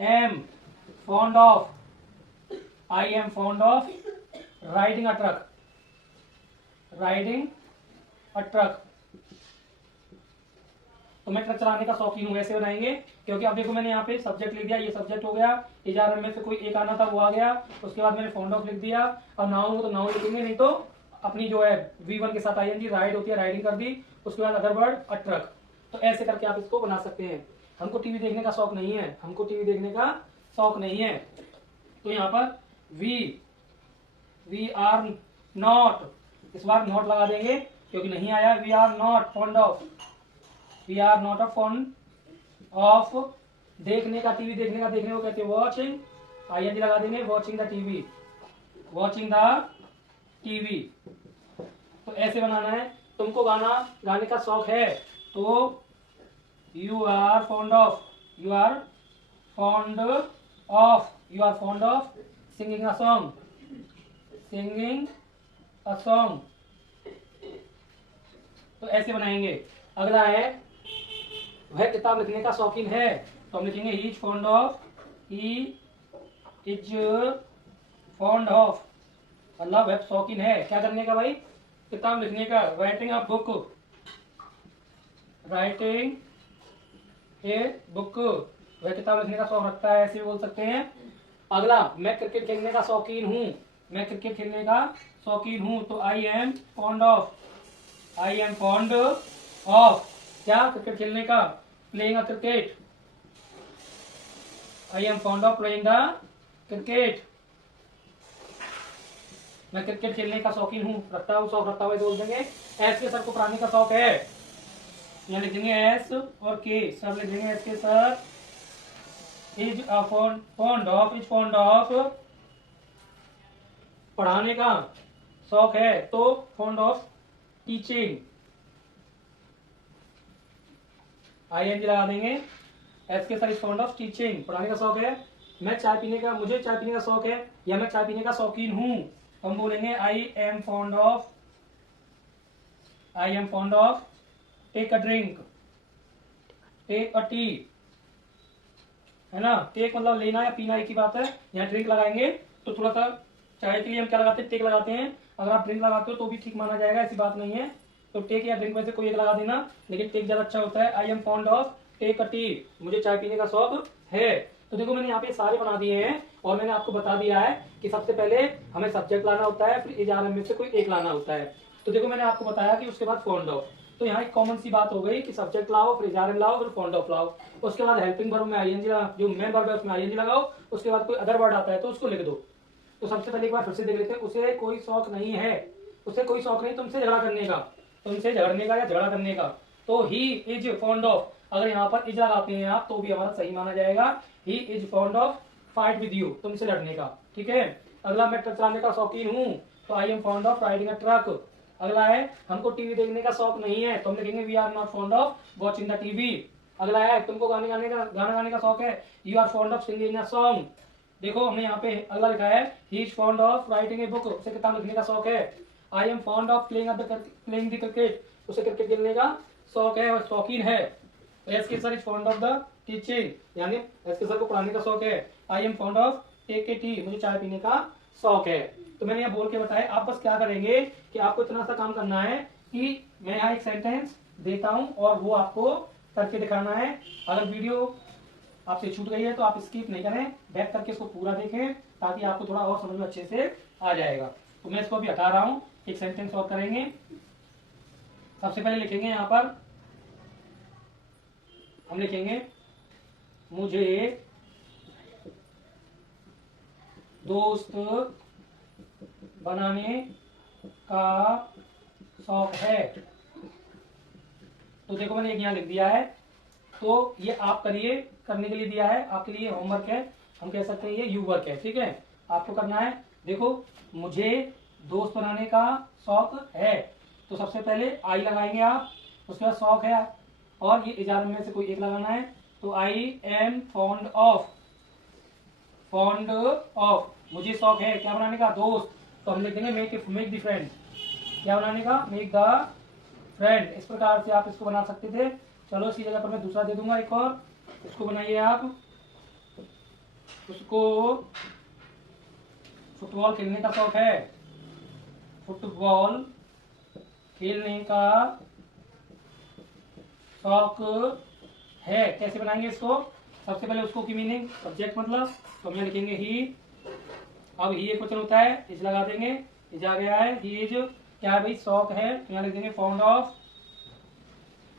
M fond of, I am fond of riding a truck, riding a truck. तो मैं truck चलाने का शौकीन हूं, ऐसे बनाएंगे। क्योंकि अब देखो मैंने यहाँ पे सब्जेक्ट लिख दिया, ये सब्जेक्ट हो गया, इजारा में से कोई एक आना था वो आ गया, उसके बाद मैंने फॉन्ड ऑफ लिख दिया। और नाउन हो तो नाउन लिखेंगे, नहीं तो अपनी जो है V1 के साथ आईएनजी राइड होती है, राइडिंग कर दी, उसके बाद अदर वर्ड अ ट्रक। तो ऐसे करके आप इसको बना सकते हैं। हमको टीवी देखने का शौक नहीं है, हमको टीवी देखने का शौक नहीं है। तो यहाँ पर वी आर नॉट, इस बार नॉट लगा देंगे क्योंकि नहीं आया। We are not fond of, we are not a fond of देखने का, टीवी देखने का, देखने को कहते हैं वॉचिंग, आईएनजी लगा देंगे, watching the TV, watching the TV. तो ऐसे बनाना है। तुमको गाने का शौक है तो you are fond of, you are fond of, you are fond of singing a song, singing a song. तो ऐसे बनाएंगे। अगला है वह किताब लिखने का शौकीन है, तो हम लिखेंगे ही is fond of, he is fond of, मतलब वह शौकीन है क्या करने का भाई, किताब लिखने का, writing a book, writing a book, वह किताब लिखने का शौक रखता है, ऐसे भी बोल सकते हैं। अगला मैं क्रिकेट खेलने का शौकीन हूँ, मैं क्रिकेट खेलने का शौकीन हूँ, तो आई am fond of, I am fond of क्या, क्रिकेट खेलने का, playing a cricket, I am fond of playing the cricket. मैं क्रिकेट खेलने का शौकीन हूँ, रखता हूँ, शौक रखता हुआ बोल देंगे। एस के सर को पढ़ाने का शौक है, यहाँ लिख देंगे एस और के, सर लिख देंगे S K sir is fond of, is fond of पढ़ाने का शौक है, तो फॉन्ड ऑफ टीचिंग, आईएनजी लगा देंगे। S K sir is fond of teaching, पढ़ाने का शौक है। मैं चाय पीने का, मुझे चाय पीने का शौक है, या मैं चाय पीने का शौकीन हूँ, हम बोलेंगे I am fond of, I am fond of take a drink, take a tea, है ना। टेक मतलब लेना या पीना एक ही बात है। यहाँ ड्रिंक लगाएंगे तो थोड़ा सा, चाय के लिए हम क्या लगाते हैं, टेक लगाते हैं। अगर आप ड्रिंक लगाते हो तो भी ठीक माना जाएगा, ऐसी बात नहीं है। तो टेक या ड्रिंक में से कोई एक लगा देना, लेकिन टेक ज्यादा अच्छा होता है। I am fond of take a tea, मुझे चाय पीने का शौक है। तो देखो मैंने यहाँ पे सारे बना दिए हैं, और मैंने आपको बता दिया है कि सबसे पहले हमें सब्जेक्ट लाना होता है, फिर इजारा में से कोई एक लाना होता है। तो देखो मैंने आपको बताया कि उसके बाद फॉन्ड ऑफ, तो यहाँ एक कॉमन सी बात हो गई कि सब्जेक्ट लाओ, फिर इजारे में लाओ, फिर फॉन्ड ऑफ लाओ। उसके बाद हेल्पिंग वर्ब में आईएनजी, जो मेन वर्ब है उसमें आईएनजी लगाओ। उसके बाद कोई अदर वर्ड आता है तो उसको लिख दो। तो सबसे पहले एक बार फिर से देख लेते हैं। उसे कोई शौक नहीं है, उसे कोई शौक नहीं तुमसे झगड़ा करने का, तुमसे झगड़ने का या झगड़ा करने का। तो ही इज फॉन्ड ऑफ, अगर यहाँ पर इज लगाते हैं आप तो भी हमारा सही माना जाएगा। ही is fond of fight with you, तुमसे लड़ने का, ठीक है। अगला मैं ट्रक चलाने का शौकीन हूँ, तो आई am fond of riding a truck. अगला है हमको टीवी देखने का शौक नहीं है, तो हम लिखेंगे we are not fond of watching the TV. अगला है तुमको गाना गाने का शौक है, you are fond of singing a song. देखो हमने यहाँ पे अगला लिखा है he is fond of writing a book, उसे किताब लिखने का शौक है। I am fond of playing the cricket, उसे क्रिकेट खेलने का शौक है और शौकीन है। S K sir is fond of the teaching, यानी एस के सर को पढ़ाने का शौक है। I am fond of take a tea, मुझे चाय पीने का शौक है। तो मैंने यहाँ बोल के बताया, आप बस क्या करेंगे कि आपको इतना सा काम करना है कि मैं यहाँ एक सेंटेंस देता हूँ और वो आपको करके दिखाना है। अगर वीडियो आपसे छूट गई है तो आप स्किप नहीं करें, बैक करके इसको पूरा देखें, ताकि आपको थोड़ा और समझ में अच्छे से आ जाएगा। तो मैं इसको अभी हटा रहा हूँ, एक सेंटेंस और करेंगे। सबसे पहले लिखेंगे यहाँ पर, हम लिखेंगे मुझे दोस्त बनाने का शौक है। तो देखो मैंने एक यहाँ लिख दिया है, तो ये आप करिए, करने के लिए दिया है आपके लिए, होमवर्क है, हम कह सकते हैं ये यू वर्क है, ठीक है। आपको करना है, देखो मुझे दोस्त बनाने का शौक है, तो सबसे पहले आई लगाएंगे आप, उसके बाद शौक है और ये इजारे में से कोई एक लगाना है। तो आई am fond of, fond of मुझे शौक है क्या बनाने का, दोस्त। तो हम लिख देंगे मेक द फ्रेंड, क्या बनाने का, मेक द फ्रेंड। इस प्रकार से आप इसको बना सकते थे। चलो इसकी जगह पर मैं दूसरा दे दूंगा एक और, इसको बनाइए आप। उसको फुटबॉल खेलने का शौक है। फुटबॉल खेलने का शौक है। कैसे बनाएंगे इसको? सबसे पहले उसको की मीनिंग सब्जेक्ट मतलब, तो हम यहाँ लिखेंगे ही। अब ही एक वचन होता है, इज लगा देंगे, इज आ गया है। ही इज क्या है भाई? शौक है, तो यहाँ लिख देंगे फॉन्ड ऑफ।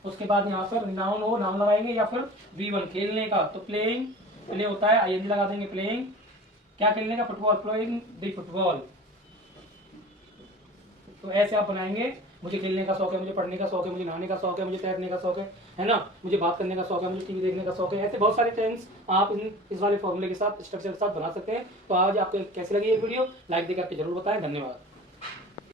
उसके बाद यहाँ पर नाउन हो, नाउन लगाएंगे, या फिर V1 खेलने का, तो प्लेइंग, प्ले होता है, ING लगा देंगे, प्लेइंग। क्या खेलने का? Football, playing the football. तो ऐसे आप बनाएंगे। मुझे खेलने का शौक है, मुझे पढ़ने का शौक है, मुझे नहाने का शौक है, मुझे तैरने का शौक है ना, मुझे बात करने का शौक है, मुझे टीवी देखने का शौक है। ऐसे बहुत सारे थिंग्स आप इस वाले फॉर्मूले के साथ, स्ट्रक्चर के साथ बना सकते हैं। तो आज आपको कैसी लगी ये वीडियो? लाइक देकर के जरूर बताएं। धन्यवाद।